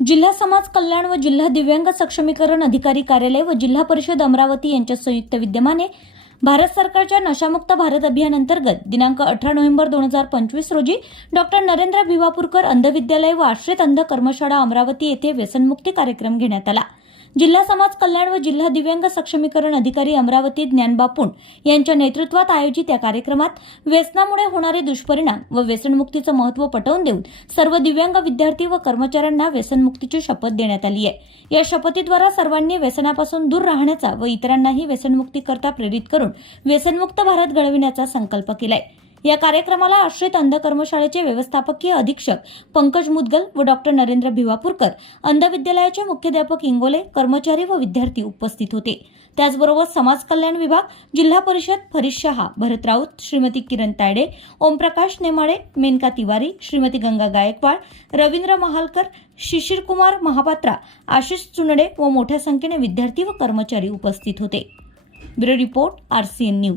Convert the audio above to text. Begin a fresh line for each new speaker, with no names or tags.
जिल्हा समाज कल्याण व जिल्हा दिव्यांग सक्षमीकरण अधिकारी कार्यालय व जिल्हा परिषद अमरावती यांच्या संयुक्त विद्यमाने भारत सरकारच्या नशामुक्त भारत अभियानांतर्गत दिनांक अठरा नोव्हेंबर दोन हजार पंचवीस रोजी डॉक्टर नरेंद्र भिवापूरकर अंधविद्यालय व आश्रित अंध कर्मशाळा अमरावती येथे व्यसनमुक्ती कार्यक्रम घेण्यात आला. जिल्हा समाज कल्याण व जिल्हा दिव्यांग सक्षमीकरण अधिकारी अमरावती ज्ञानबापूण यांच्या नेतृत्वात आयोजित या कार्यक्रमात व्यसनामुळे होणारे दुष्परिणाम व व्यसनमुक्तीचं महत्त्व पटवून देऊन सर्व दिव्यांग विद्यार्थी व कर्मचाऱ्यांना व्यसनमुक्तीची शपथ देण्यात आली आहे. या शपथीद्वारा सर्वांनी व्यसनापासून दूर राहण्याचा व इतरांनाही व्यसनमुक्ती करता प्रेरित करून व्यसनमुक्त भारत घडविण्याचा संकल्प केलाय. या कार्यक्रमाला आश्रित अंध कर्मशाळेचे व्यवस्थापकीय अधीक्षक पंकज मुदगल व डॉक्टर नरेंद्र भिवापूरकर अंध विद्यालयाचे मुख्याध्यापक इंगोले कर्मचारी व विद्यार्थी उपस्थित होते. त्याचबरोबर समाज कल्याण विभाग जिल्हा परिषद फरीश शहा भरत राऊत श्रीमती किरण तायडे ओमप्रकाश नेमाळे मेनका तिवारी श्रीमती गंगा गायकवाड रवींद्र महालकर शिशिरकुमार महापात्रा आशिष चुनडे व मोठ्या संख्येने विद्यार्थी व कर्मचारी उपस्थित होते. Bureau report RCN news.